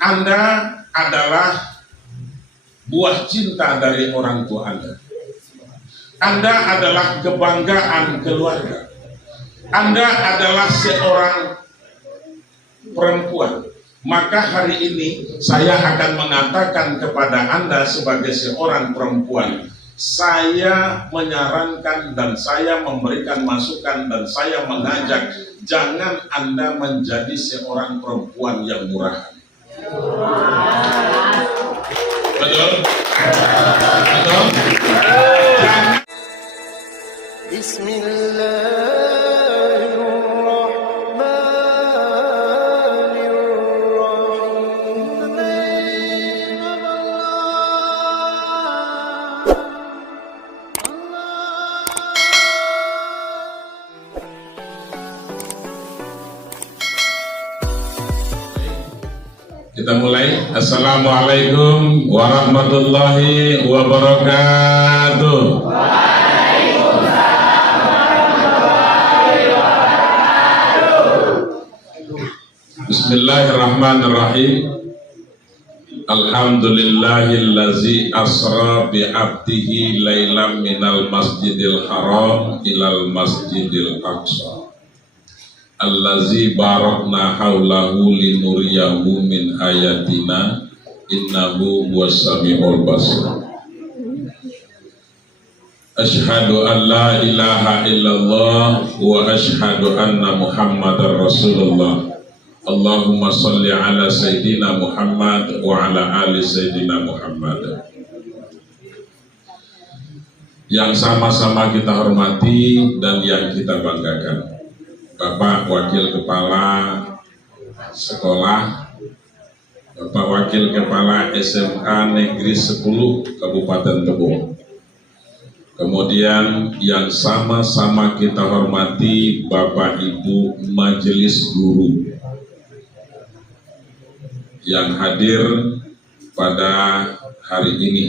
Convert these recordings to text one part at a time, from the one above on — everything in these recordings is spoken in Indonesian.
Anda adalah buah cinta dari orang tua Anda. Anda adalah kebanggaan keluarga. Anda adalah seorang perempuan. Maka hari ini saya akan mengatakan kepada Anda sebagai seorang perempuan, saya menyarankan dan saya memberikan masukan dan saya mengajak, jangan Anda menjadi seorang perempuan yang murahan. Betul? Betul? Jangan. Kita mulai. Assalamualaikum warahmatullahi wabarakatuh. Bismillahirrahmanirrahim. Alhamdulillahillazi asra bi abdihi lailam minal masjidil haram ilal masjidil aqsa. Allazi barakna haulahu linuriyahu min ayatina innahu huwas samiul basir. Asyhadu an la ilaha illallah wa asyhadu anna Muhammadar Rasulullah. Allahumma sholli ala sayyidina Muhammad wa ala ali sayyidina Muhammad. Yang sama-sama kita hormati dan yang kita banggakan, Bapak Wakil Kepala Sekolah, Bapak Wakil Kepala SMA Negeri 10 Kabupaten Tebo. Kemudian yang sama-sama kita hormati Bapak Ibu Majelis Guru yang hadir pada hari ini.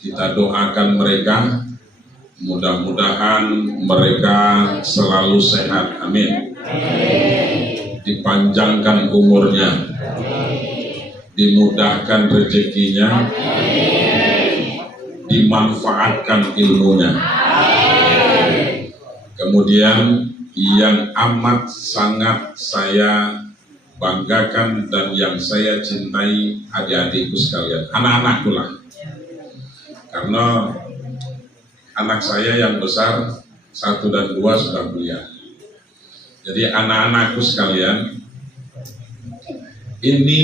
Kita doakan mereka, mudah-mudahan mereka selalu sehat, amin. Dipanjangkan umurnya, dimudahkan rezekinya, dimanfaatkan ilmunya. Kemudian yang amat sangat saya banggakan dan yang saya cintai adik-adikku sekalian, anak-anakku lah, karena anak saya yang besar 1 dan 2 sudah kuliah. Jadi anak-anakku sekalian, ini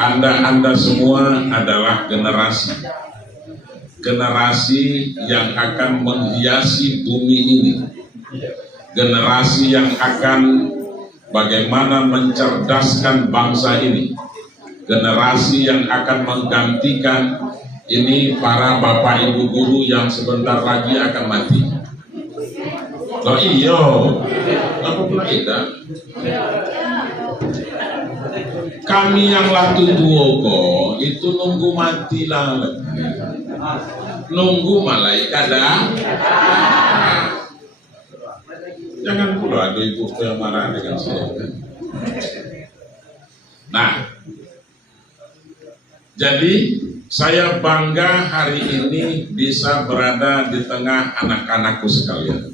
Anda semua adalah generasi yang akan menghiasi bumi ini, generasi yang akan bagaimana mencerdaskan bangsa ini, generasi yang akan menggantikan ini para bapak ibu guru yang sebentar lagi akan mati. Oh iya, apa pula kita? Kami yang latu duoko itu nunggu mati lah, nunggu malaikat dah. Jangan pula ada ibu yang marah dengan saya. Nah, jadi saya bangga hari ini bisa berada di tengah anak-anakku sekalian.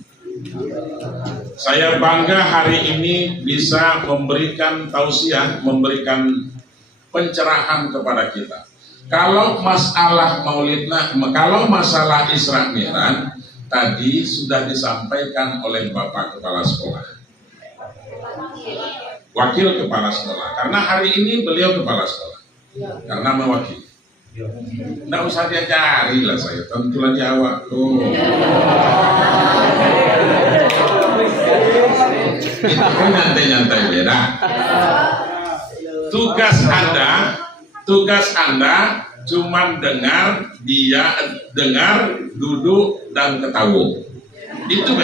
Saya bangga hari ini bisa memberikan tausiah, memberikan pencerahan kepada kita. Kalau masalah Maulidna, kalau masalah Isra Mi'raj tadi sudah disampaikan oleh Bapak Kepala Sekolah, Wakil Kepala Sekolah, karena hari ini beliau Kepala Sekolah, karena mewakili. Nggak usah dia cari lah, saya tentulah jawab tuh. Itu kan nyantai-nyantai beda. Tugas Anda cuma dengar, duduk dan ketawa. Itu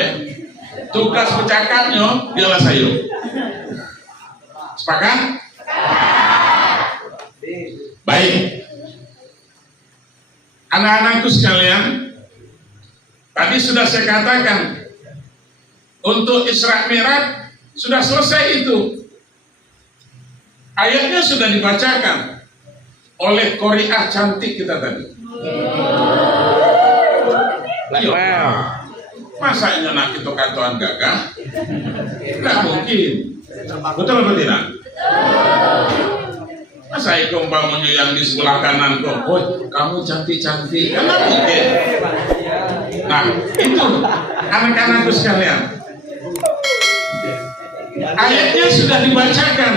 tugas bercakapnya biarlah saya. Sepakat? Baik. Anak-anakku sekalian, tadi sudah saya katakan, untuk Isra Mi'raj sudah selesai itu. Ayatnya sudah dibacakan oleh Qori'ah cantik kita tadi. Ayo, masa ini nak itu katuan gagah? Nggak mungkin. Betul atau tidak? Masa itu umpamanya yang di sebelah kanan kok, oh kamu cantik-cantik, kan nggak mungkin. Nah itu anak-anakku sekalian, ayatnya sudah dibacakan.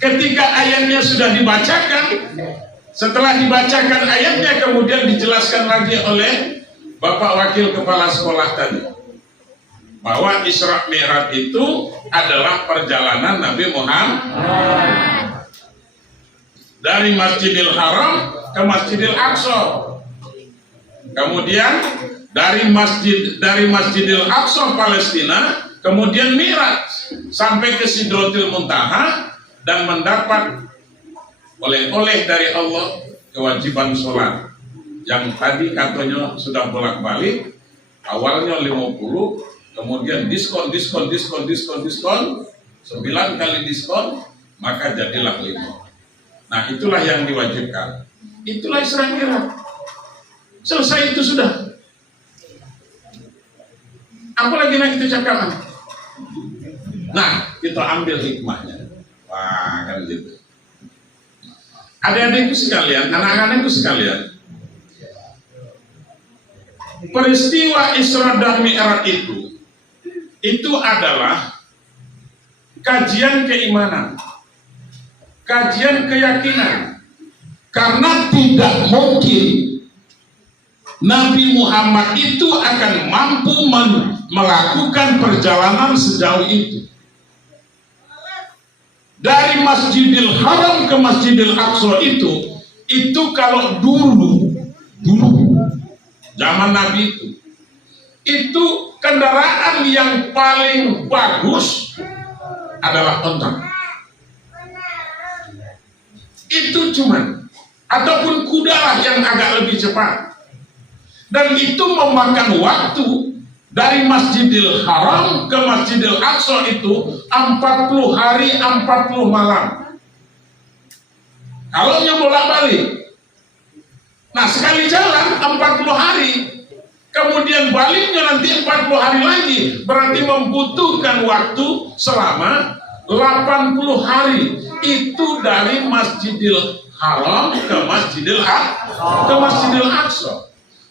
Ketika ayatnya sudah dibacakan, setelah dibacakan ayatnya kemudian dijelaskan lagi oleh Bapak Wakil Kepala Sekolah tadi, bahwa Isra Mi'raj itu adalah perjalanan Nabi Muhammad dari Masjidil Haram ke Masjidil Aqsa. Kemudian dari Masjidil Aqsa Palestina, kemudian Mi'raj sampai ke Sidratul Muntaha dan mendapat oleh-oleh dari Allah kewajiban sholat yang tadi katanya sudah bolak-balik, awalnya 50, kemudian diskon 9 kali diskon, maka jadilah 5. Nah itulah yang diwajibkan, itulah Isra Mi'raj. Selesai itu sudah. Apalagi nak itu cakapan. Nah kita ambil hikmahnya. Wah kan gitu. Adik-adikku sekalian, anak-anakku sekalian, peristiwa Isra dan Mi'raj itu adalah kajian keimanan, kajian keyakinan, karena tidak mungkin Nabi Muhammad itu akan mampu melakukan perjalanan sejauh itu. Dari Masjidil Haram ke Masjidil Aqsa itu kalau dulu zaman Nabi itu kendaraan yang paling bagus adalah onta. Itu cuman, ataupun kuda lah yang agak lebih cepat. Dan itu memakan waktu dari Masjidil Haram ke Masjidil Aqsa itu 40 hari 40 malam. Kalau bolak-balik. Nah sekali jalan 40 hari, kemudian baliknya nanti 40 hari lagi, berarti membutuhkan waktu selama 80 hari. Itu dari Masjidil Haram ke Masjidil Aqsa.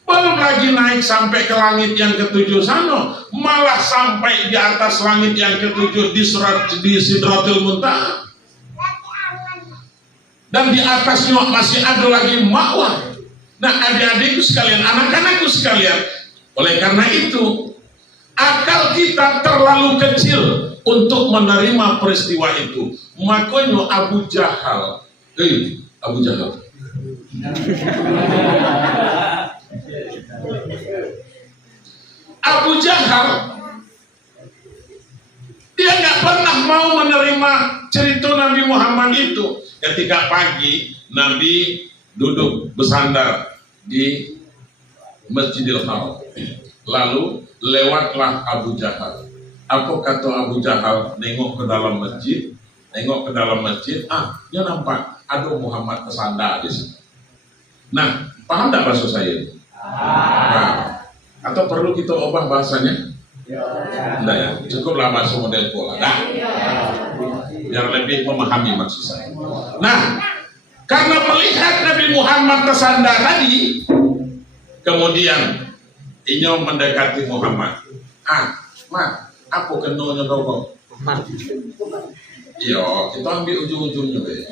Belum lagi naik sampai ke langit yang ketujuh sana, malah sampai di atas langit yang ketujuh di Sidratul Muntaha. Dan di atasnya masih ada lagi ma'wah. Nah adik-adikku sekalian, anak-anakku sekalian, oleh karena itu akal kita terlalu kecil untuk menerima peristiwa itu. Makanya Abu Jahal dia nggak pernah mau menerima cerita Nabi Muhammad itu. Ketika pagi Nabi duduk bersandar di Masjidil Haram, lalu lewatlah Abu Jahal. Apa kata Abu Jahal? Nengok ke dalam masjid, dia nampak ada Muhammad bersandar di sini. Nah, paham tak bahasa saya? Nah, atau perlu kita ubah bahasanya? Tidak ya, cukuplah bahasa model pola. Nah, biar lebih memahami maksud saya. Nah, karena melihat Nabi Muhammad tersandar tadi, kemudian Inyo mendekati Muhammad. Mak, apa kenalnya dong? Iya, kita ambil ujung-ujungnya deh.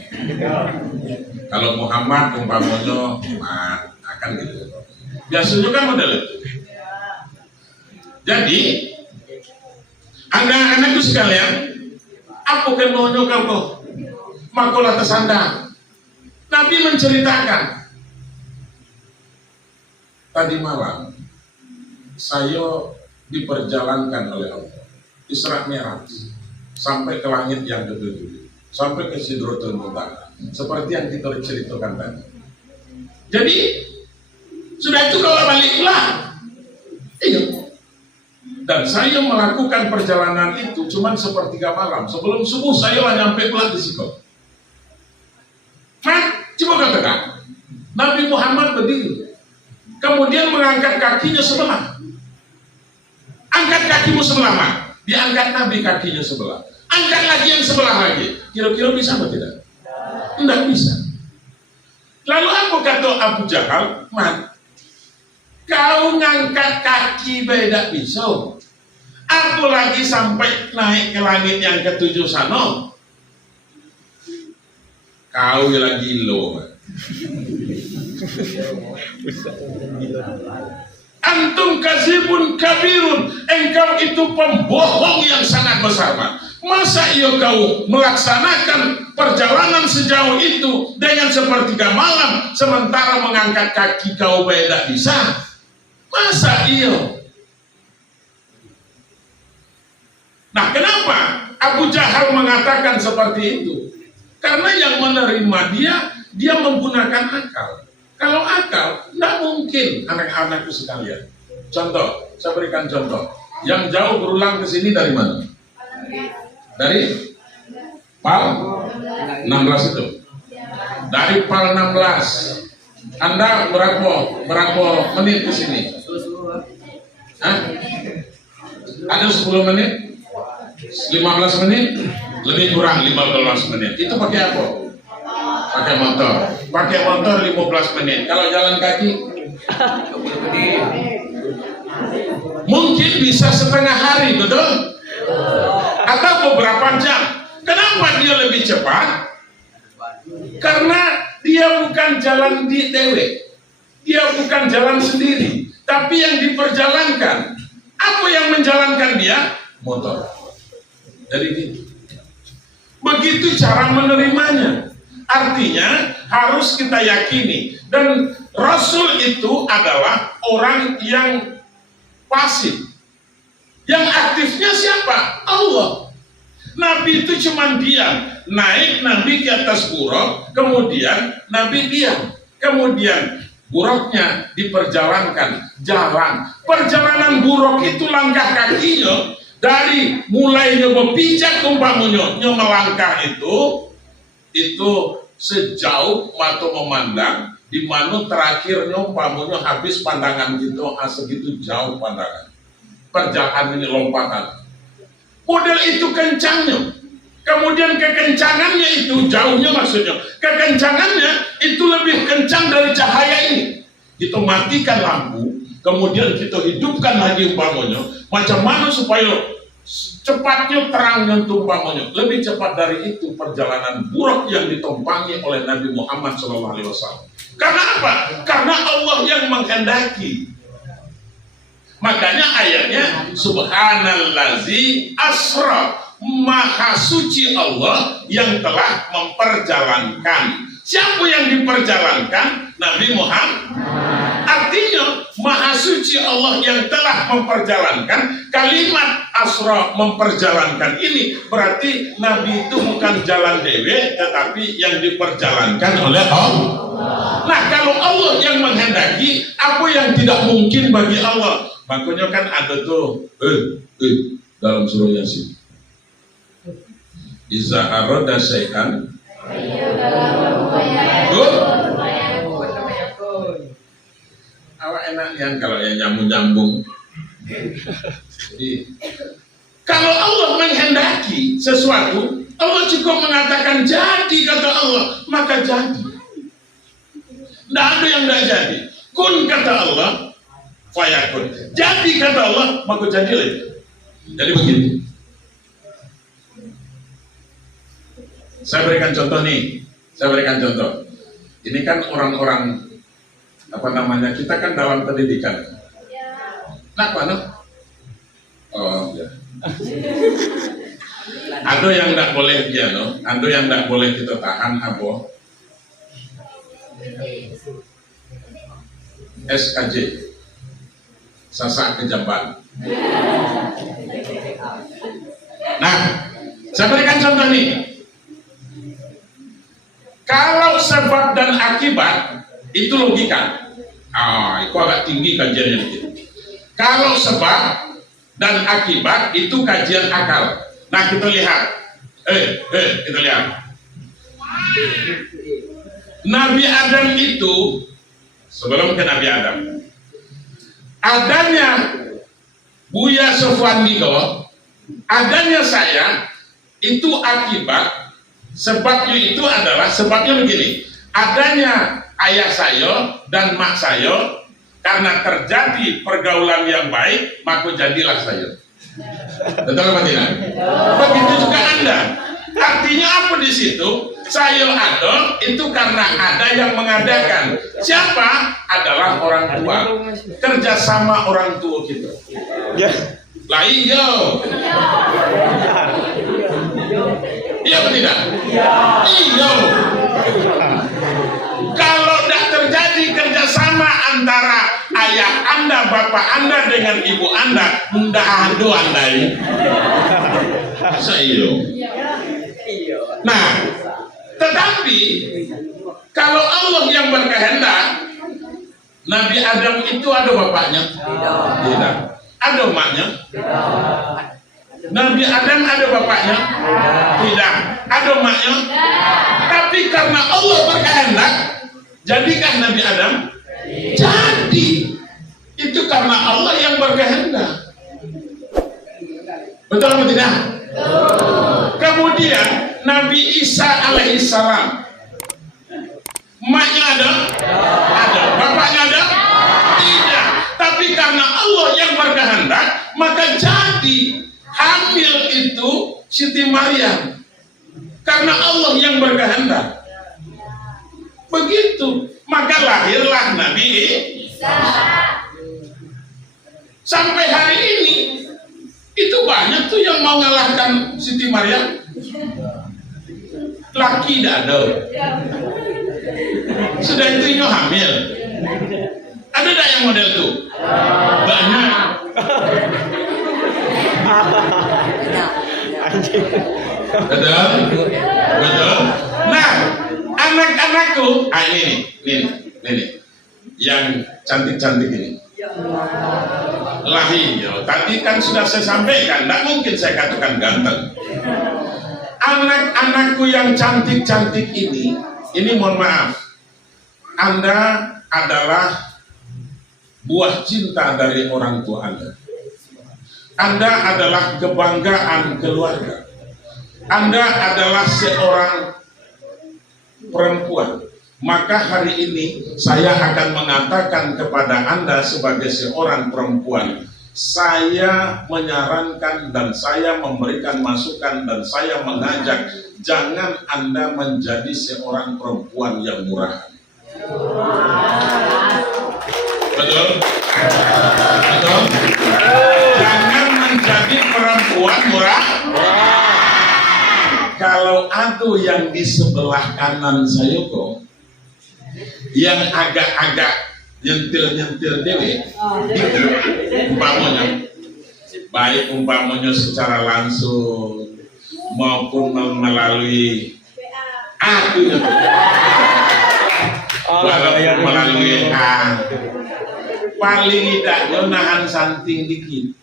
Kalau Muhammad umpamanya akan gitu. Biasanya kan model itu. Jadi, anak-anakku sekalian, apa kenalnya kamu? Makulah tersandar. Nabi menceritakan, tadi malam saya diperjalankan oleh Allah, Isra Mi'raj, sampai ke langit yang ketujuh, sampai ke Sidratul Muntaha, seperti yang kita ceritakan tadi. Jadi sudah itu kalau balik pulang, iya, Dan saya melakukan perjalanan itu cuma sepertiga malam. Sebelum subuh saya lah nyampe pula di Sikop. Coba katakan, Nabi Muhammad berdiri, kemudian mengangkat kakinya sebelah. Angkat kakimu sebelah, Mak. Diangkat Nabi kakinya sebelah. Angkat lagi yang sebelah lagi. Kira-kira bisa atau tidak? Tidak bisa. Lalu apa kata Abu Jahal? Mat, kau ngangkat kaki beda bisa. Apalagi sampai naik ke langit yang ketujuh sana. Kau lagi lo. Antum kasibun kabirun, engkau itu pembohong yang sangat besar, Pak. Masa iya kau melaksanakan perjalanan sejauh itu dengan sepertiga malam, sementara mengangkat kaki kau beda bisa? Masa iya? Nah, kenapa Abu Jahal mengatakan seperti itu? Karena yang menerima dia menggunakan akal. Kalau akal, tidak mungkin anak-anakku sekalian. Contoh, saya berikan contoh. Yang jauh berulang ke sini dari mana? Dari PAL 16 itu. Dari PAL 16. Anda berapa menit ke sini? Hah? Ada 10 menit? 15 menit? Lebih kurang 15 menit. Itu pakai apa? Pakai motor. Pakai motor 15 menit. Kalau jalan kaki mungkin bisa setengah hari, betul? Atau beberapa jam. Kenapa dia lebih cepat? Karena dia bukan jalan di dewek. Dia bukan jalan sendiri, tapi yang diperjalankan. Apa yang menjalankan dia? Motor. Jadi gitu. Begitu cara menerimanya. Artinya harus kita yakini, dan Rasul itu adalah orang yang pasif. Yang aktifnya siapa? Allah. Nabi itu cuma diam. Naik Nabi ke atas buruk, kemudian Nabi diam. Kemudian buruknya diperjalankan jalan. Perjalanan buruk itu langkah kakinya dari mulainya berpijak umpamanya melangkah itu sejauh mata memandang, di mana terakhirnya umpamanya habis pandangan gitu, segitu jauh pandangan. Perjalanan ini lompatan. Model itu kencangnya. Kemudian kekencangannya itu jauhnya, maksudnya kekencangannya itu lebih kencang dari cahaya ini. Kita matikan lampu, kemudian kita hidupkan lagi umpamanya. Macam mana supaya cepatnya terangnya umpamanya? Lebih cepat dari itu perjalanan buruk yang ditumpangi oleh Nabi Muhammad SAW. Karena apa? Karena Allah yang menghendaki. Makanya ayatnya Subhanallazi asra, maha suci Allah yang telah memperjalankan. Siapa yang diperjalankan? Nabi Muhammad. Artinya maha suci Allah yang telah memperjalankan. Kalimat asra, memperjalankan, ini berarti Nabi itu bukan jalan dewe, tetapi yang diperjalankan oleh Allah. Nah, kalau Allah yang menghendaki, apa yang tidak mungkin bagi Allah? Makanya kan ada tuh dalam surah Yasin, Iza arada syai'an awak enak yang kalau yang nyambung-nyambung. Jadi, kalau Allah menghendaki sesuatu, Allah cukup mengatakan jadi, kata Allah, maka jadi. Tidak ada yang tidak jadi. Kun kata Allah, fayakun. Jadi kata Allah, maka jadilah. Jadi begitu. Saya berikan contoh nih. Ini kan orang-orang apa namanya? Kita kan dalam pendidikan. Nah, mana? Oh, ya. Ada yang tidak boleh piano, ada yang tidak boleh kita tahan apa? SKJ, sasak kejamban. Nah, saya berikan contoh nih. Kalau sebab dan akibat itu logika. Itu agak tinggi kajiannya dikit. Kalau sebab dan akibat itu kajian akal. Nah kita lihat, kita lihat. Nabi Adam itu sebelum ke Nabi Adam, adanya Buya Sofwan Nigo, adanya saya itu akibat. Sebabnya itu adalah sebabnya begini, adanya ayah saya dan mak saya, karena terjadi pergaulan yang baik maka jadilah saya. Betul apa tidak? Begitu juga Anda. Artinya apa di situ? Saya ada itu karena ada yang mengadakan. Siapa? Adalah orang tua. Kerjasama orang tua kita. Lah iya. Iya atau tidak? Iya. Kalau tidak terjadi kerjasama antara ayah Anda, bapak Anda dengan ibu Anda, tidak ada Anda ini. Saya. Nah, tetapi kalau Allah yang berkehendak, Nabi Adam itu ada bapaknya? Tidak. Ada emaknya? Nabi Adam ada bapaknya? Tidak. Ada emaknya? Tapi karena Allah berkehendak, jadikah Nabi Adam? Jadi. Itu karena Allah yang berkehendak. Betul atau tidak? Kemudian Nabi Isa alaihissalam, emaknya ada? Ada. Bapaknya ada? Tidak. Tapi karena Allah yang berkehendak, maka jadi hamil itu Siti Maryam. Karena Allah yang berkehendak. Begitu. Maka lahirlah Nabi Isa. Sampai hari ini itu banyak tuh yang mau ngalahkan Siti Maryam. Laki tidak ada. Sudah itu hamil. Ada tak yang model tuh? Banyak. Betul? Betul? Nah, anak-anakku, ini, yang cantik-cantik ini. Lahir, tadi kan sudah saya sampaikan, tidak mungkin saya katakan ganteng. Anak-anakku yang cantik-cantik ini mohon maaf, Anda adalah buah cinta dari orang tua Anda. Anda adalah kebanggaan keluarga. Anda adalah seorang perempuan. Maka hari ini saya akan mengatakan kepada Anda sebagai seorang perempuan, saya menyarankan dan saya memberikan masukan dan saya mengajak, jangan Anda menjadi seorang perempuan yang murahan. Betul? Betul? Jangan menjadi perempuan murah. Kalau ada yang di sebelah kanan saya kok, yang agak-agak nyentil-nyentil dewe, umpamanya, baik umpamanya secara langsung maupun melalui aku, walaupun melalui paling tidaknya nahan santing dikit.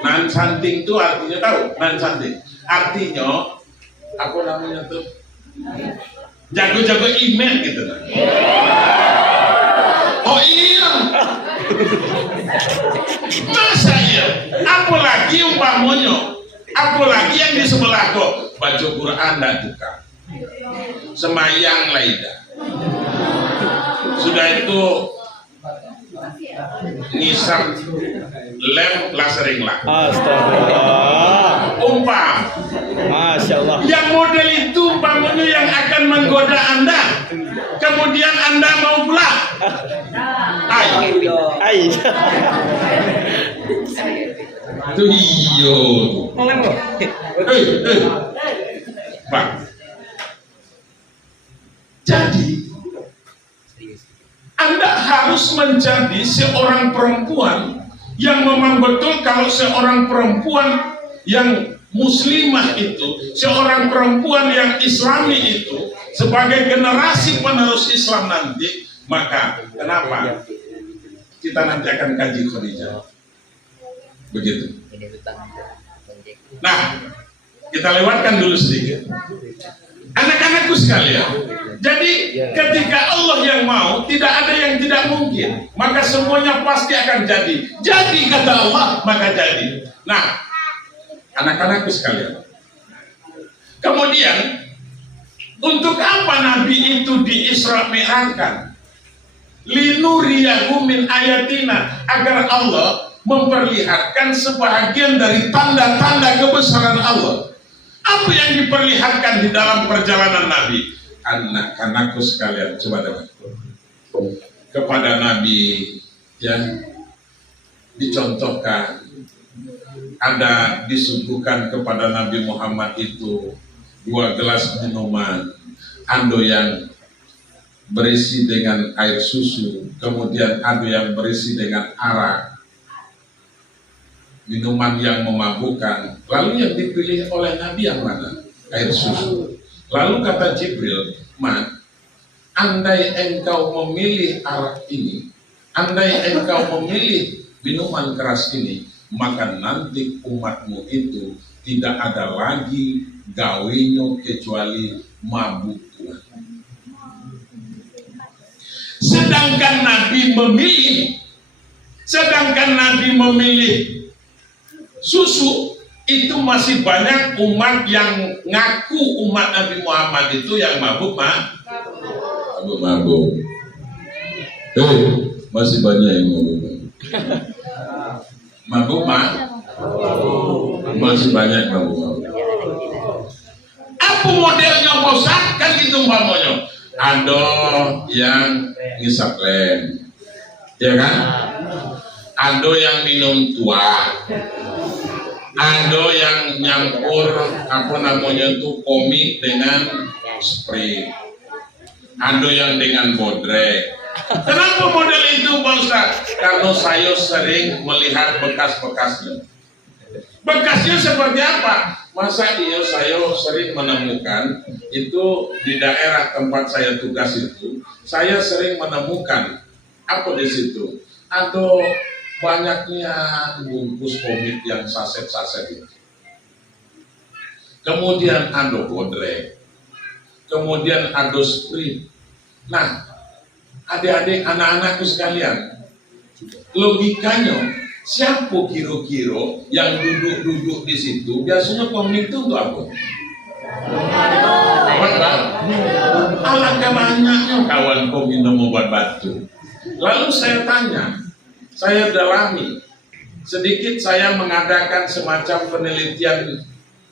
Nahan santing itu artinya tahu? Nahan santing artinya apa namanya tuh? Jago-jago email gitu. Oh iya. Masa ya? Apalagi umpamanya, apalagi yang di sebelah kok baca Quran dan buka, semayang laida. Sudah itu ngisap lem lasering lah. Astagfirullah. Umpam. Masya Allah. Yang model itu umpamanya yang akan menggoda Anda, kemudian Anda mau pulang. Ay. Itu iyo. Pak. Jadi Anda harus menjadi seorang perempuan yang memang betul, kalau seorang perempuan yang muslimah itu, seorang perempuan yang islami itu, sebagai generasi penerus Islam nanti, maka kenapa kita nanti akan kaji Khadijah? Begitu. Nah, kita lewatkan dulu sedikit. Anak-anakku sekalian, jadi ketika Allah yang mau, tidak ada yang tidak mungkin. Maka semuanya pasti akan jadi. Jadi kata Allah, maka jadi. Nah, anak-anakku sekalian. Kemudian, untuk apa Nabi itu di-Isra Mi'rajkan? Linuriyahu min ayatina, agar Allah memperlihatkan sebahagian dari tanda-tanda kebesaran Allah. Apa yang diperlihatkan di dalam perjalanan Nabi? Anak-anakku sekalian, coba dengar. Kepada Nabi yang dicontohkan, ada disuguhkan kepada Nabi Muhammad itu 2 gelas minuman, ando yang berisi dengan air susu, kemudian ando yang berisi dengan arak, minuman yang memabukkan. Lalu yang dipilih oleh Nabi yang mana? Air susu. Lalu kata Jibril, "Man, andai engkau memilih arak ini, andai engkau memilih minuman keras ini, maka nanti umatmu itu tidak ada lagi gawinyo kecuali mabuk." Sedangkan Nabi memilih susu, itu masih banyak umat yang ngaku umat Nabi Muhammad itu yang mabuk, mabuk. Masih banyak yang mabuk, masih banyak mabuk. Apa modelnya bosan kan gitu umpamanya? Ada yang ngisap lem, ya kan? Ada yang minum tua, ada yang nyampur apa namanya tuh komik dengan spray, ada yang dengan bodrek. Kenapa model itu Pak Ustaz? Karena saya sering melihat bekas-bekasnya. Bekasnya seperti apa? Masa iya saya sering menemukan itu di daerah tempat saya tugas itu, saya sering menemukan apa di situ? Ada banyaknya bungkus komik yang saset-saset itu. Kemudian ada bodrek. Kemudian ada spray. Nah, adik-adik, anak-anakku sekalian, logikanya siapa kira-kira yang duduk-duduk di situ? Biasanya komik itu untuk apa? Alangkah banyaknya kawan komik membuat batu. Lalu saya tanya, saya dalami sedikit, saya mengadakan semacam penelitian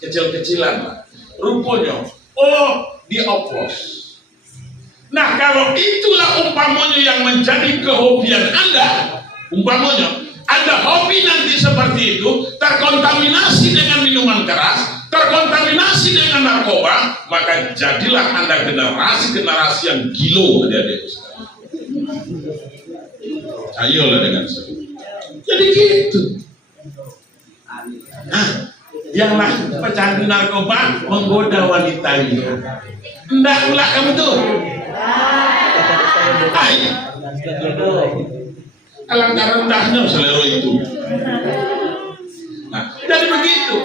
kecil-kecilan lah. Rupanya, dioplos. Nah, kalau itulah umpamanya yang menjadi kehobian Anda, umpamanya Anda hobi nanti seperti itu, terkontaminasi dengan minuman keras, terkontaminasi dengan narkoba, maka jadilah Anda generasi yang gilo, adik-adik. Ayolah dengan saya. Jadi gitu. Nah, yang lain pecandu narkoba menggoda wanitanya. Enggak pula kamu tuh. Alangkah rendahnya selera itu. Nah, jadi begitu.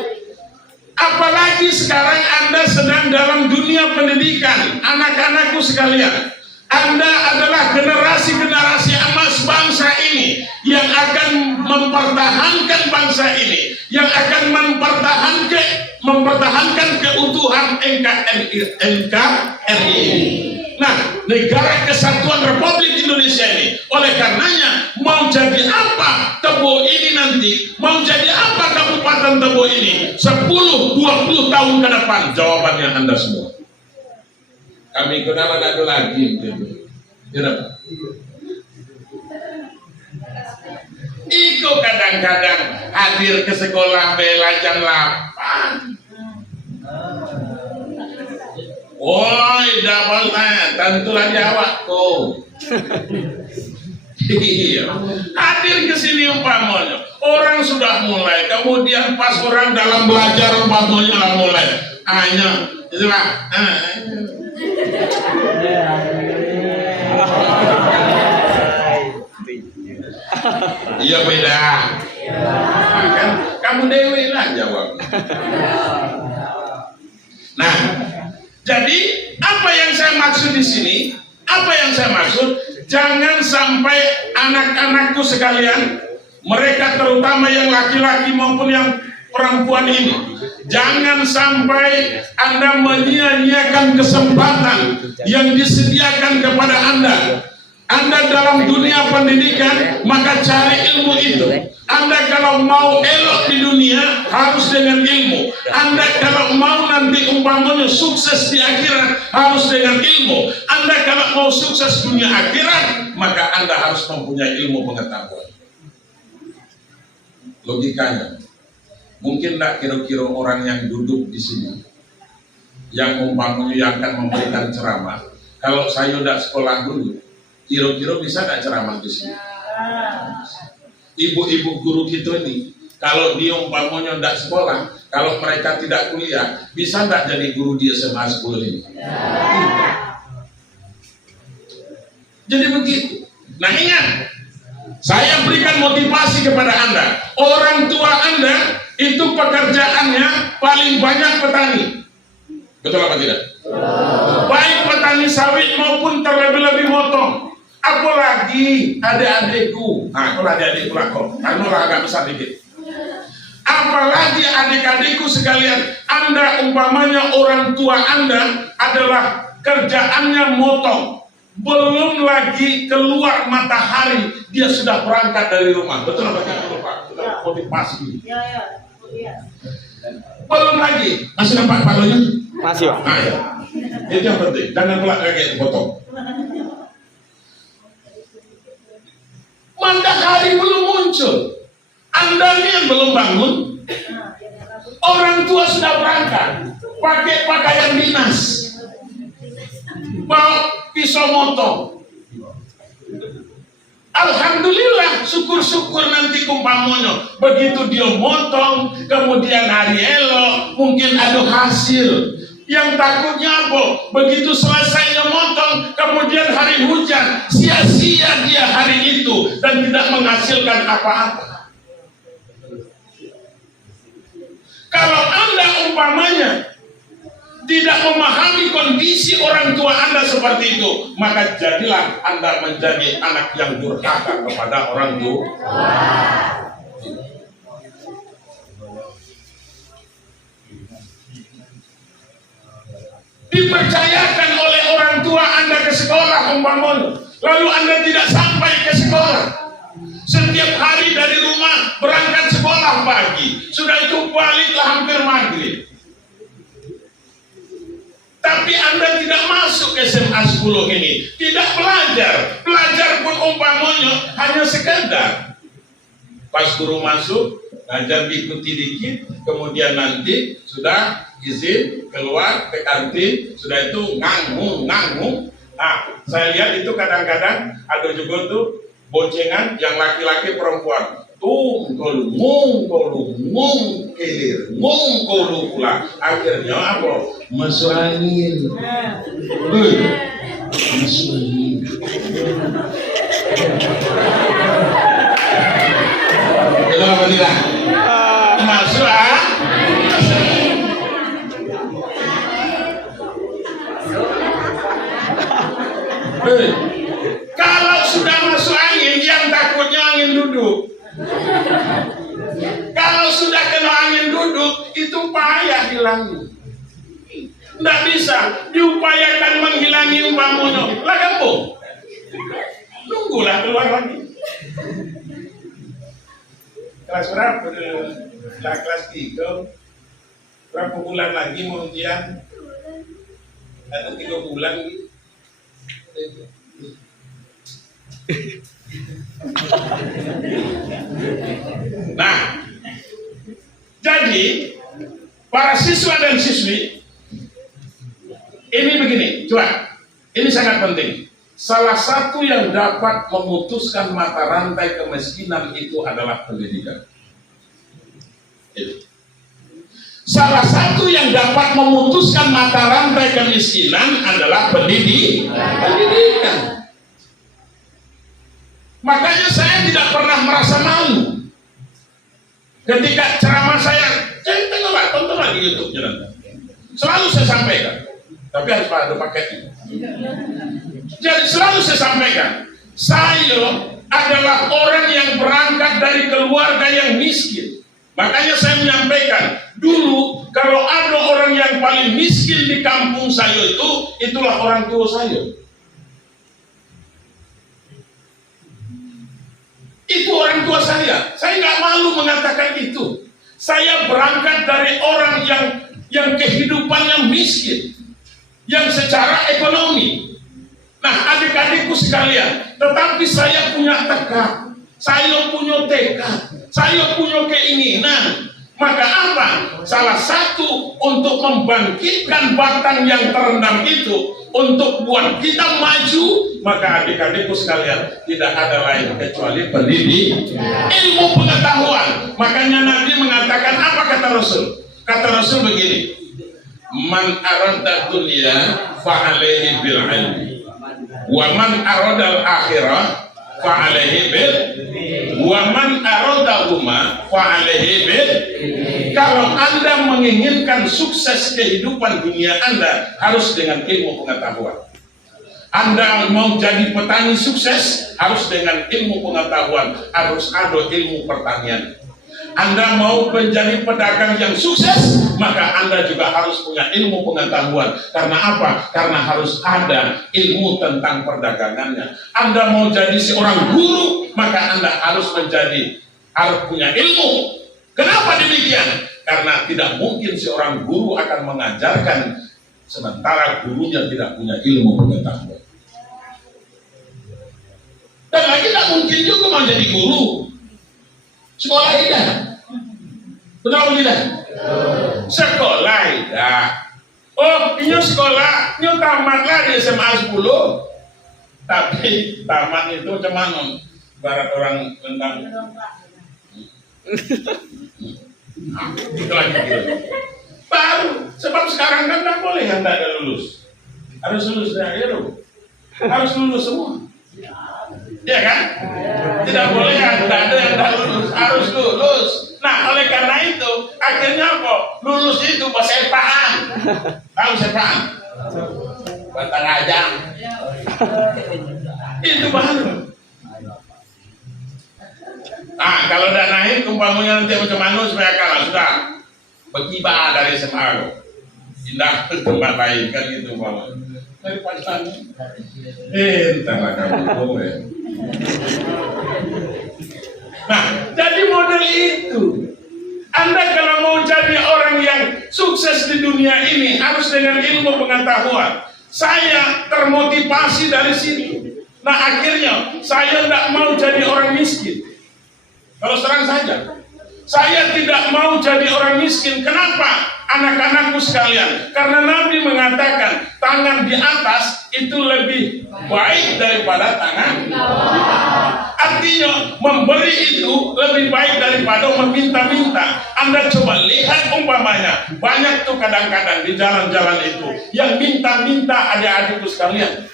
Apalagi sekarang Anda sedang dalam dunia pendidikan, anak-anakku sekalian. Anda adalah generasi-generasi emas bangsa ini yang akan mempertahankan bangsa ini, yang akan mempertahankan keutuhan NKRI. Nah, Negara Kesatuan Republik Indonesia ini. Oleh karenanya, mau jadi apa Tebo ini nanti, mau jadi apa Kabupaten Tebo ini 10-20 tahun ke depan? Jawabannya Anda semua. Kami kenal ada lagi gitu. Kenapa? Iko kadang-kadang hadir ke sekolah bela jam 8. Woi, dapat tentulah jawab kok. Iya. Hadir ke sini umpamanya. Orang sudah mulai, kemudian pas orang dalam belajar umpamanya lah mulai. Hanya itulah. Iya beda. Nah, kan Kamu dewe lah jawab. Nah, jadi apa yang saya maksud di sini? Apa yang saya maksud? Jangan sampai anak-anakku sekalian, mereka terutama yang laki-laki maupun yang perempuan ini, jangan sampai Anda menyia-nyiakan kesempatan yang disediakan kepada Anda. Anda dalam dunia pendidikan, maka cari ilmu itu. Anda kalau mau elok di dunia, harus dengan ilmu. Anda kalau mau nanti umpamanya sukses di akhirat, harus dengan ilmu. Anda kalau mau sukses dunia akhirat, maka Anda harus mempunyai ilmu pengetahuan. Logikanya, mungkin tidak kira-kira orang yang duduk di sini, yang umpamanya yang akan memberikan ceramah, kalau saya tidak sekolah dulu, kira-kira bisa tidak ceramah di sini? Ibu-ibu guru kita ini, kalau dia umpamanya tidak sekolah, kalau mereka tidak kuliah, bisa tidak jadi guru di SMA 10 ini? Jadi begitu. Nah ingat, saya berikan motivasi kepada Anda. Orang tua Anda itu pekerjaannya paling banyak petani. Betul apa tidak? Baik petani sawit maupun terlebih-lebih motong. Apalagi adik-adikku. Nah, kalau adik-adikku lah kok. Karena agak besar dikit. Apalagi adik-adikku sekalian. Anda umpamanya orang tua Anda adalah kerjaannya motong. Belum lagi keluar matahari, dia sudah berangkat dari rumah. Betul apa tidak, Pak? Kita motivasi. Ya. Belum lagi. Masih nampak Pak Lonya? Masih, Pak. Nah, ya. Itu yang penting. Jangan pula kayak dipotong. Matahari belum muncul, Anda ini yang belum bangun, orang tua sudah berangkat, pakai pakaian dinas, bawa pisau motong. Alhamdulillah, syukur-syukur nanti kumpamonya, begitu dia motong, kemudian hari elok, mungkin ada hasil. Yang takutnya apa? Begitu selesainya motong, kemudian hari hujan, sia-sia dia hari itu dan tidak menghasilkan apa-apa. Kalau Anda umpamanya tidak memahami kondisi orang tua Anda seperti itu, maka jadilah Anda menjadi anak yang durhaka kepada orang tua. Dipercayakan oleh orang tua Anda ke sekolah umpamanya, lalu Anda tidak sampai ke sekolah. Setiap hari dari rumah berangkat sekolah pagi, sudah itu baliklah hampir maghrib. Tapi Anda tidak masuk ke SMA 10 ini, tidak belajar. Belajar pun umpamanya hanya sekedar pas guru masuk, ngajar diikuti dikit, kemudian nanti sudah izin keluar ke kantin, sudah itu nganggung. Nah, saya lihat itu kadang-kadang ada juga tuh boncengan yang laki-laki perempuan. Tungkol mungkelir pula. Akhirnya apa? Masuk angin. Masuk angin. Betul apa tidak? Masuk kalau sudah masuk angin, yang takutnya angin duduk. Kalau sudah kena angin duduk, itu payah hilangnya. Tidak bisa diupayakan menghilangi umpamanya. Lah kamu, nunggulah keluar lagi. Kelas berapa? Kelas 3. Berapa bulan lagi mau ujian? Ada 3 bulan gitu. Nah, jadi para siswa dan siswi ini begini, coba, ini sangat penting. Salah satu yang dapat memutuskan mata rantai kemiskinan itu adalah pendidikan. Salah satu yang dapat memutuskan mata rantai kemiskinan adalah pendidikan. Makanya saya tidak pernah merasa malu Ketika ceramah saya tengoklah, tontonlah di YouTube-nya nanti. Selalu saya sampaikan, tapi harus ada paketnya. Jadi selalu saya sampaikan, saya adalah orang yang berangkat dari keluarga yang miskin. Makanya saya menyampaikan, dulu kalau ada orang yang paling miskin di kampung saya itulah orang tua saya. Itu orang tua saya. Saya nggak malu mengatakan itu. Saya berangkat dari orang yang kehidupannya miskin, yang secara ekonomi. Nah, adik-adikku sekalian, tetapi saya punya tekad, saya punya tekad, saya punya keinginan. Maka apa? Salah satu untuk membangkitkan batang yang terendam itu, untuk buat kita maju, maka adik-adikku sekalian, tidak ada lain kecuali pendidik, ilmu pengetahuan. Makanya Nabi mengatakan apa kata Rasul? Kata Rasul begini, man arada dunya fa alaihi bil ilmi, wa man arada al akhirah fa alaihi bil, wa man arada huma fa alaihi bil. Kalau Anda menginginkan sukses kehidupan dunia Anda, harus dengan ilmu pengetahuan. Anda mau jadi petani sukses, harus dengan ilmu pengetahuan, harus ada ilmu pertanian. Anda mau menjadi pedagang yang sukses, maka Anda juga harus punya ilmu pengetahuan. Karena apa? Karena harus ada ilmu tentang perdagangannya. Anda mau jadi seorang guru, maka Anda harus punya ilmu. Kenapa demikian? Karena tidak mungkin seorang guru akan mengajarkan sementara gurunya tidak punya ilmu pengetahuan. Dan lagi tidak mungkin juga mau jadi guru. Sekolah tidak. Betul tidak? Sekolah tidak. Oh, ini sekolah, ini tamatlah di SMA 10. Tapi tamat itu cuman barat orang tentang itu lagi baru. Sebab sekarang kan tidak boleh yang tidak ada lulus. Harus lulus dari harus lulus semua. Ya kan? Tidak boleh yang tidak ada yang tidak lulus, harus lulus. Nah, oleh karena itu akhirnya apa? Lulus itu bersepaan. Tahu sepaan? Batang ajang. Itu baru. Nah, kalau udah naik umpamanya nanti macam mana supaya kalah sudah berkibar dari SMA pindah ke tempat lain kan gitu umpamanya dari Pakistan. Entahlah kamu ya. Nah, jadi model itu. Anda kalau mau jadi orang yang sukses di dunia ini harus dengan ilmu pengetahuan. Saya termotivasi dari sini. Nah, akhirnya saya tidak mau jadi orang miskin. Kalau terang saja, saya tidak mau jadi orang miskin. Kenapa? Anak-anakku sekalian, karena Nabi mengatakan tangan di atas itu lebih baik daripada tangan bawah. Artinya memberi itu lebih baik daripada meminta-minta. Anda coba lihat umpamanya, banyak tuh kadang-kadang di jalan-jalan itu yang minta-minta adik-adikku sekalian.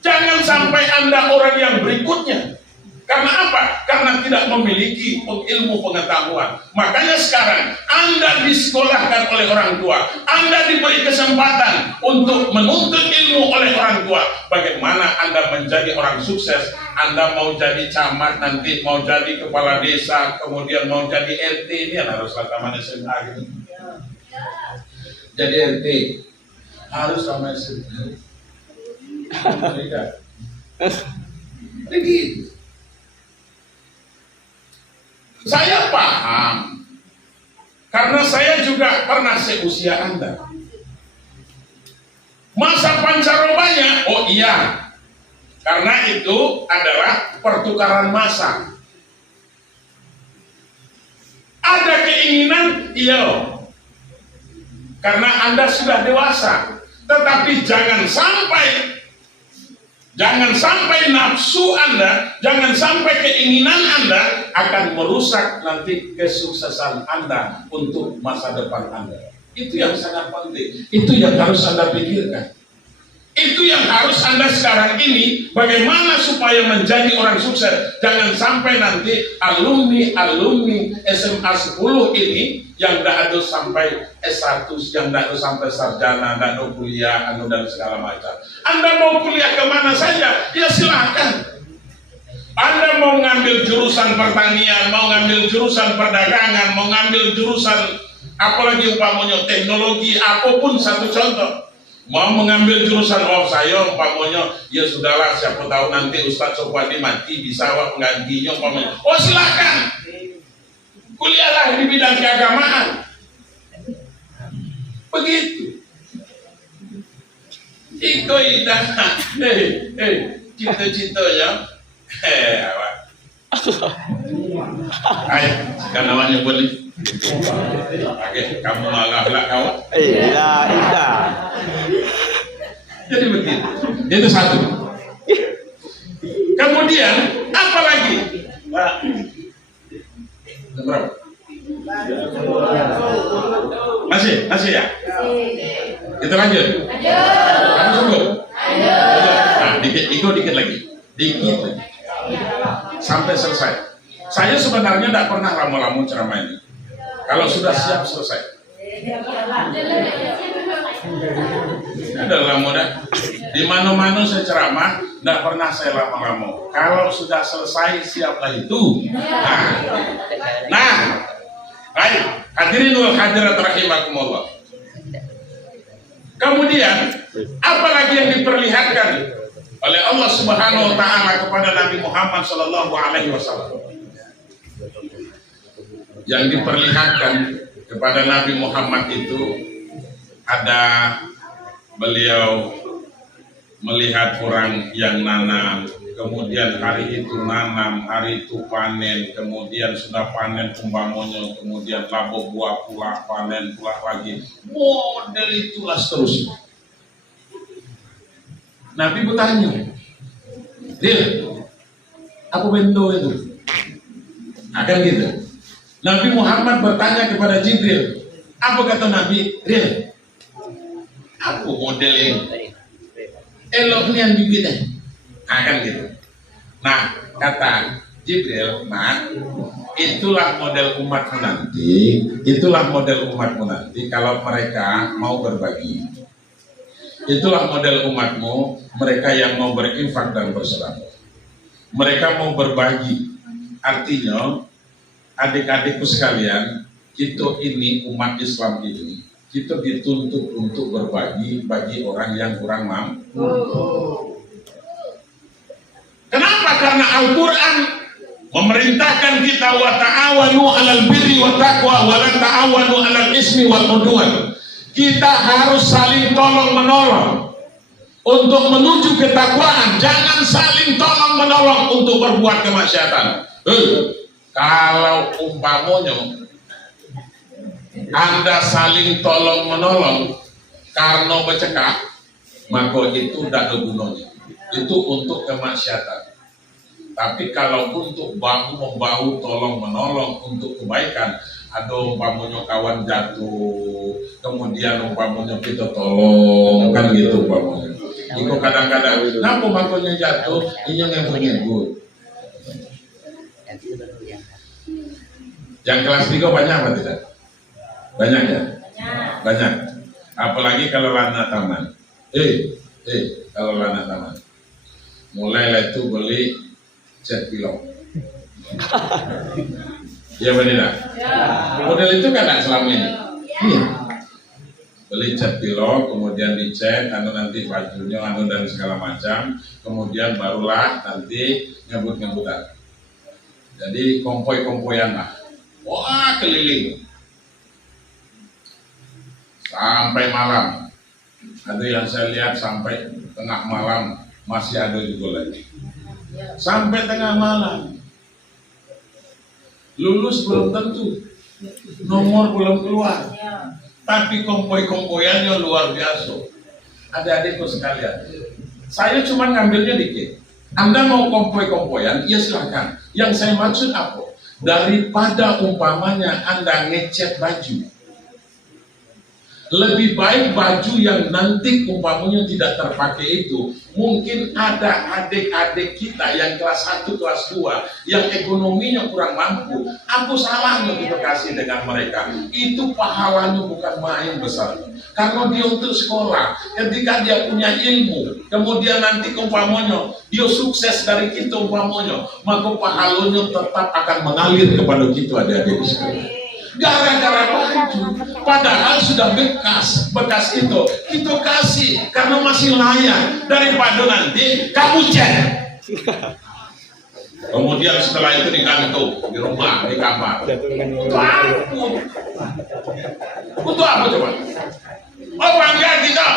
Jangan sampai Anda orang yang berikutnya. Karena apa? Karena tidak memiliki ilmu pengetahuan. Makanya sekarang Anda disekolahkan oleh orang tua, Anda diberi kesempatan untuk menuntut ilmu oleh orang tua. Bagaimana Anda menjadi orang sukses? Anda mau jadi camat, nanti mau jadi kepala desa, kemudian mau jadi RT, ini haruslah taman SMA gitu. Jadi RT harus sama SMA. Begitu. Saya paham, karena saya juga pernah seusia Anda. Masa pancarobanya, oh iya, karena itu adalah pertukaran masa. Ada keinginan, iya, karena Anda sudah dewasa. Tetapi jangan sampai nafsu Anda, jangan sampai keinginan Anda akan merusak nanti kesuksesan Anda untuk masa depan Anda. Itu yang sangat penting. Itu yang harus Anda pikirkan. Itu yang harus Anda sekarang ini, bagaimana supaya menjadi orang sukses. Jangan sampai nanti alumni SMA 10 ini yang tidak ada sampai S1, yang tidak ada sampai sarjana, tidak ada kuliah, dan segala macam. Anda mau kuliah kemana saja, ya silahkan. Anda mau ngambil jurusan pertanian, mau ngambil jurusan perdagangan, mau ngambil jurusan apalagi umpamanya teknologi, apapun satu contoh. Mau mengambil jurusan saya umpamanya, ya sudahlah, siapa tahu nanti Ustadz Sopwadi mati bisa penggantinya umpamanya. Oh silakan, kuliahlah di bidang keagamaan. Begitu. Iko ida, cita-citanya, awak. Ayo, sekarang namanya boleh. Oke, kamu malah kawan. Iya. Jadi begitu. Itu satu. Kemudian apa lagi? Pak. Berapa? Masih ya? Kita lanjut. Kamu cukup? Nah, dikit lagi. Sampai selesai. Saya sebenarnya tidak pernah lama-lama ceramah ini. Kalau sudah siap selesai. Ada lama dah. Di mana-mana saya ceramah, tidak pernah saya lama-lama. Kalau sudah selesai, siaplah itu. Nah, baik. Hadirin wal hadirat rahimakumullah. Kemudian, apa lagi yang diperlihatkan oleh Allah Subhanahu wa taala kepada Nabi Muhammad sallallahu alaihi wasallam? Yang diperlihatkan kepada Nabi Muhammad itu ada beliau melihat orang yang nanam, kemudian hari itu nanam, hari itu panen, kemudian sudah panen umpamanya, kemudian labu buah pula, panen pula lagi, model itulah seterusnya. Nabi bertanya, Ril, apa bendo itu? Akan gitu. Nabi Muhammad bertanya kepada Jibril, apa kata Nabi? Ril, apa model ini? Elok ni yang bibitnya. Akan gitu. Nah, kata Jibril, nah, itulah model umatmu nanti. Itulah model umatmu nanti kalau mereka mau berbagi. Itulah model umatmu, mereka yang mau berinfak dan bersedekah. Mereka mau berbagi. Artinya, adik-adikku sekalian, kita ini umat Islam ini, kita dituntut untuk berbagi bagi orang yang kurang mampu. Kenapa? Karena Al-Quran memerintahkan kita wa ta'awanu 'alal birri wa taqwa wa la ta'awanu 'alal ismi wal 'udwan. Kita harus saling tolong menolong untuk menuju ketakwaan, jangan saling tolong menolong untuk berbuat kemaksiatan. Kalau umpamanya Anda saling tolong menolong karena bercekak, maka itu tidak ada gunanya. Itu untuk kemaksiatan. Tapi kalau untuk bahu membahu tolong menolong untuk kebaikan, ada umpamanya kawan jatuh, kemudian umpamanya kita tolong, kan gitu umpamanya. Itu kadang-kadang, kenapa makanya jatuh, ini yang menyebut. Yang kelas 3 banyak apa tidak? Banyak ya? Banyak. Apalagi kalau lana taman. Kalau lana taman. Mulailah itu beli cat pilok. Ya benar. Model itu kan tak selama ini. Iya. Beli cat pilok, kemudian dicat, nanti bajunya, dan segala macam. Kemudian barulah nanti ngebut-ngebutan. Jadi kompoi-kompoyan lah. Wah, keliling sampai malam. Ada yang saya lihat sampai tengah malam masih ada juga lagi. Sampai tengah malam. Lulus belum tentu, nomor belum keluar, tapi kompoi-kompoyannya luar biasa. Adik-adikku sekalian, saya cuma ngambilnya dikit. Anda mau kompoi-kompoyan, ya silakan. Yang saya maksud apa? Daripada umpamanya Anda ngecat baju, Lebih baik baju yang nanti umpamanya tidak terpakai itu, mungkin ada adik-adik kita yang kelas 1, kelas 2 yang ekonominya kurang mampu. Aku salahnya kita kasih dengan mereka. Itu pahalanya bukan main besar. Karena dia untuk sekolah, ketika dia punya ilmu, kemudian nanti umpamanya dia sukses dari kita umpamanya, maka pahalanya tetap akan mengalir kepada kita adik-adik sekalian. Gara-gara baju, padahal sudah bekas itu kita kasih karena masih layak, daripada nanti kamu cek. Kemudian setelah itu digantung di rumah, di kamar. Untuk apa coba? Oh bangga kita.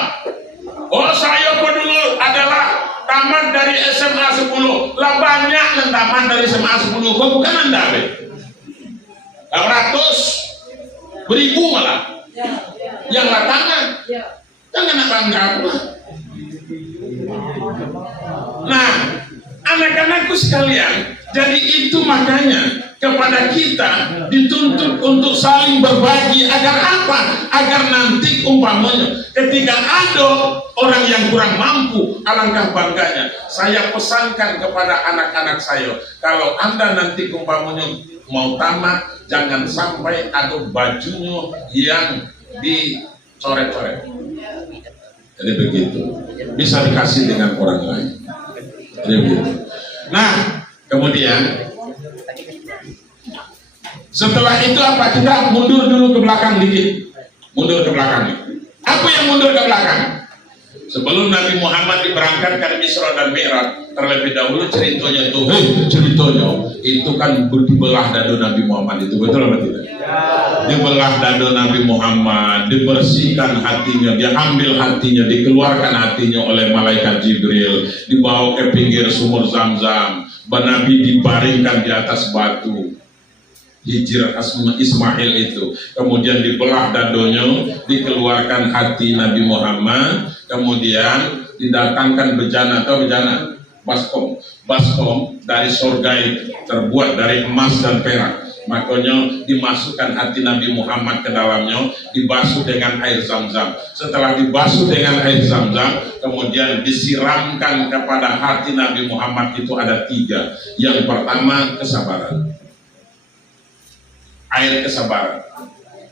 Oh saya dulu adalah tamat dari SMA 10. Lah banyak yang tamat dari SMA 10. Kok bukan Anda, be? 800 beribu malah yang latangan. Jangan bangga pula. Nah, anak-anakku sekalian, jadi itu makanya kepada kita dituntut untuk saling berbagi. Agar apa? Agar nanti umpamanya ketika ada orang yang kurang mampu, alangkah bangganya saya pesankan kepada anak-anak saya, kalau Anda nanti umpamanya mau tamat, jangan sampai ada bajunya yang dicoret-coret. Jadi begitu, bisa dikasih dengan orang lain. Jadi begitu. Nah, kemudian setelah itu apa? Kita mundur dulu ke belakang dikit. Mundur ke belakang. Apa yang mundur ke belakang? Sebelum Nabi Muhammad diberangkatkan Isra dan Mi'raj, terlebih dahulu ceritanya itu kan dibelah dada Nabi Muhammad itu, betul atau tidak? Dibelah dada Nabi Muhammad, dibersihkan hatinya, diambil hatinya, dikeluarkan hatinya oleh malaikat Jibril, dibawa ke pinggir sumur Zam-Zam, Nabi dibaringkan di atas batu. Hijrah Ismail itu, kemudian dibelah dadonya, dikeluarkan hati Nabi Muhammad, kemudian didatangkan bejana atau bejana baskom dari surga itu, terbuat dari emas dan perak. Makanya dimasukkan hati Nabi Muhammad ke dalamnya, dibasuh dengan air Zam-Zam. Setelah dibasuh dengan air Zam-Zam, kemudian disiramkan kepada hati Nabi Muhammad itu ada 3. Yang pertama kesabaran, air kesabaran,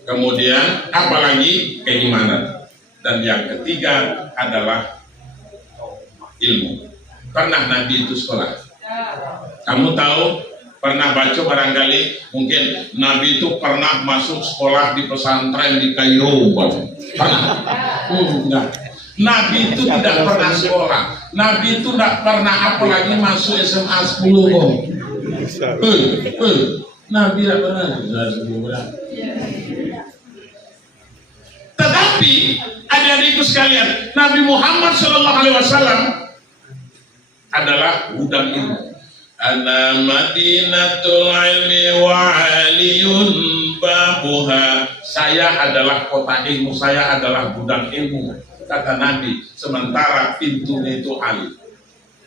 kemudian apalagi keimanan, dan yang ketiga adalah ilmu. Pernah Nabi itu sekolah? Kamu tahu, pernah baca barangkali, mungkin Nabi itu pernah masuk sekolah di pesantren di Kairo, pernah? Enggak. Nabi itu tidak pernah sekolah. Nabi itu tidak pernah apalagi masuk SMA 10. Nabi tidak pernah. Tetapi adik-adikku sekalian, Nabi Muhammad SAW adalah gudang ilmu. Ana madinatul ilmi wa aliyun babuha. Saya adalah kota ilmu, saya adalah gudang ilmu, kata Nabi. Sementara pintunya itu Ali.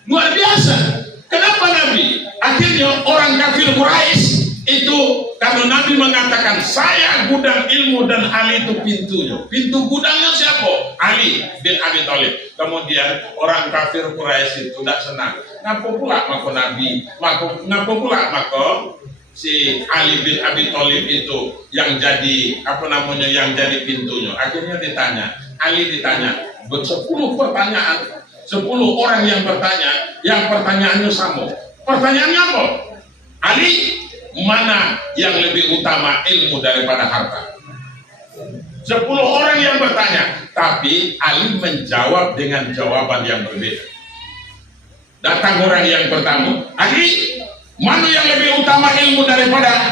Luar biasa. Kenapa Nabi? Akhirnya orang kafir Quraisy itu, karena Nabi mengatakan saya gudang ilmu dan Ali itu pintunya. Pintu gudangnya siapa? Ali bin Abi Thalib. Kemudian orang kafir Quraisy itu tidak senang. Ngapa pula maka Nabi? Ngapa pula maka si Ali bin Abi Thalib itu yang jadi yang jadi pintunya? Akhirnya ditanya. Ali ditanya 10 pertanyaan. 10 orang yang bertanya, yang pertanyaannya sama. Pertanyaannya apa? Ali, mana yang lebih utama, ilmu daripada harta? 10 orang yang bertanya, tapi Ali menjawab dengan jawaban yang berbeda. Datang orang yang pertama, Ali, mana yang lebih utama, ilmu daripada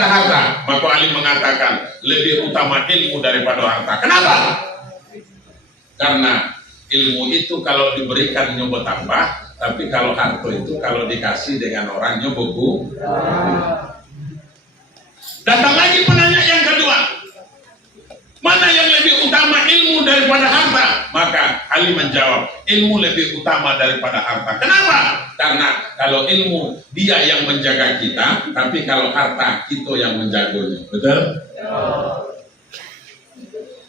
harta? Maka Ali mengatakan, lebih utama ilmu daripada harta. Kenapa? Karena ilmu itu kalau diberikan nyoba tambah, tapi kalau harta itu kalau dikasih dengan orangnya buku. Datang lagi penanya yang kedua, mana yang lebih utama, ilmu daripada harta? Maka Ali menjawab, ilmu lebih utama daripada harta. Kenapa? Karena kalau ilmu dia yang menjaga kita, tapi kalau harta kita yang menjaganya. Betul?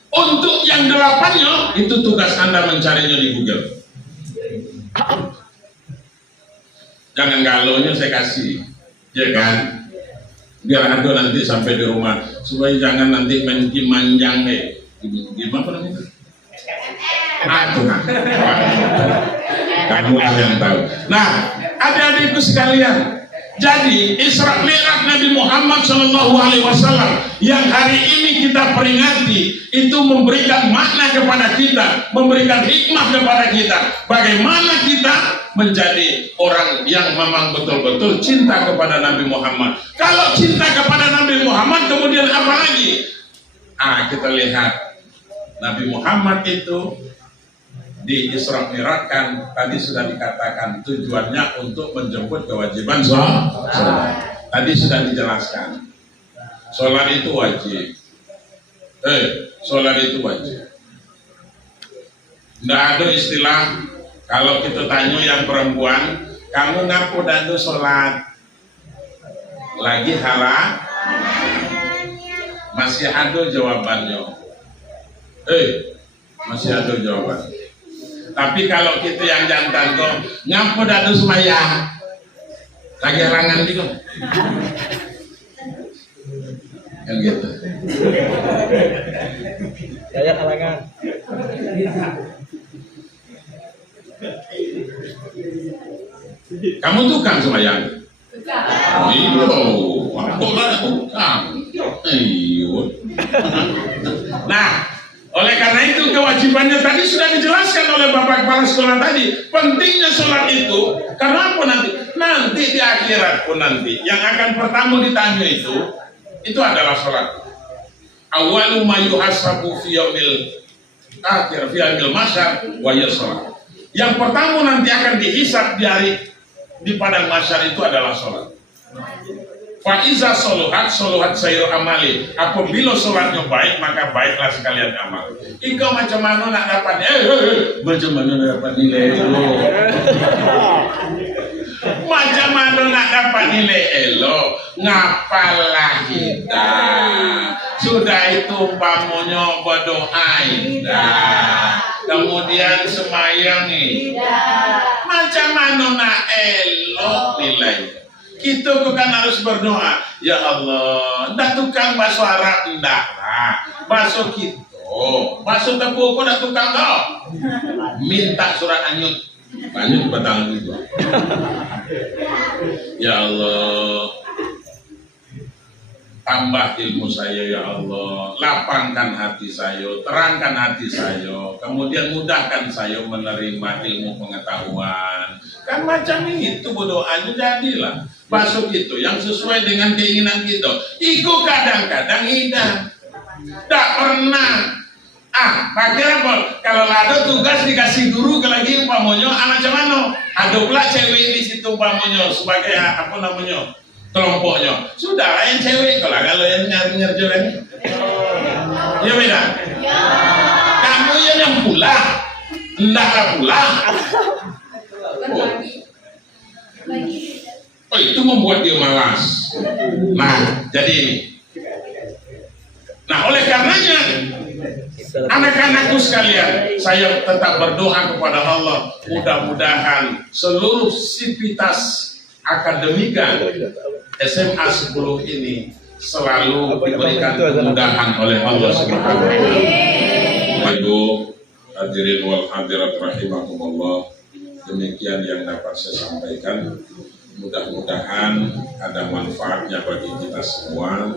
Untuk yang 8-nya itu tugas Anda mencarinya di Google. Jangan galonya saya kasih, ya kan? Biar ada nanti sampai di rumah, supaya jangan nanti manjang gimana namanya? Kamu yang tahu. Nah, adik-adikku sekalian, jadi Isra Mi'raj Nabi Muhammad SAW yang hari ini kita peringati itu memberikan makna kepada kita, memberikan hikmah kepada kita, bagaimana kita menjadi orang yang memang betul-betul cinta kepada Nabi Muhammad. Kalau cinta kepada Nabi Muhammad, kemudian apa lagi? Kita lihat Nabi Muhammad itu di Isra Mi'raj kan tadi sudah dikatakan tujuannya untuk menjemput kewajiban sholat. Tadi sudah dijelaskan. Sholat itu wajib. Sholat itu wajib. Tidak ada istilah kalau kita tanya yang perempuan, kamu ngapu dadu sholat lagi halal? Masih ada jawabannya. Masih ada jawaban. Tapi kalau kita yang jantan kok ngapu dadu semaya lagi halangan juga. Kan gitu. Kayak halangan. Kamu tukang sembahyang? Iya, aku ada tukang. Iya. Nah, oleh karena itu kewajibannya tadi sudah dijelaskan oleh Bapak Kepala Sekolah tadi. Pentingnya sholat itu, karena apa nanti? Nanti di akhirat pun nanti yang akan pertama ditanya itu adalah sholat. Awalu ma yuhasabu fi yaumil akhir fi yaumil mahsyar wa sholat. Yang pertama nanti akan dihisab di padang mahsyar itu adalah sholat. Fa iza soluhat sayur amali. Apabila sholatnya baik, maka baiklah sekalian amal. Engkau macam mana nak dapat macam mana nak dapat nilai elo? Macam mana nak dapat nilai elo? Ngapalah kita? Sudah itu pamonya berdoa indah, kemudian semayang macam mana nak elok nilai? Kita kan harus berdoa, ya Allah, ndak tukang bakso Arab ndak lah, bakso kita, bakso tepung kok ndak tukang kok, minta surat anyut, anyut batang itu, ya Allah, tambah ilmu saya ya Allah, lapangkan hati saya, terangkan hati saya, kemudian mudahkan saya menerima ilmu pengetahuan. Kan macam itu berdoanya jadilah bakso gitu yang sesuai dengan keinginan kita. Iku kadang-kadang hilang, tak pernah. Pakai apa? Kalau ada tugas dikasih guru ke lagi umpamanya, macam mana? Ada pula cewek di situ umpamanya sebagai apa namanya? Kelompoknya. Sudah lah yang cewek kalau yang nyari cewek. Ya beda. Kamu yang pulang, enggak pulang. Oh itu membuat dia malas. Nah jadi ini. Nah oleh karenanya anak-anakku sekalian, saya tetap berdoa kepada Allah mudah-mudahan seluruh sivitas akademika SMA 10 ini selalu diberikan kemudahan oleh Allah Subhanahu wa taala. Hadirin wal hadirat rahimakumullah. Demikian yang dapat saya sampaikan. Mudah-mudahan ada manfaatnya bagi kita semua.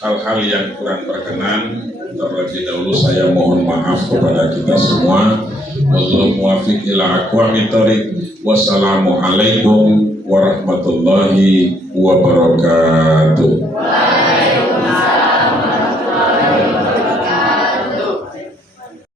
Hal-hal yang kurang berkenan terlebih dahulu saya mohon maaf kepada kita semua. Wallahu muwaffiq ila aqwamit thoriq. Wassalamualaikum warahmatullahi wabarakatuh.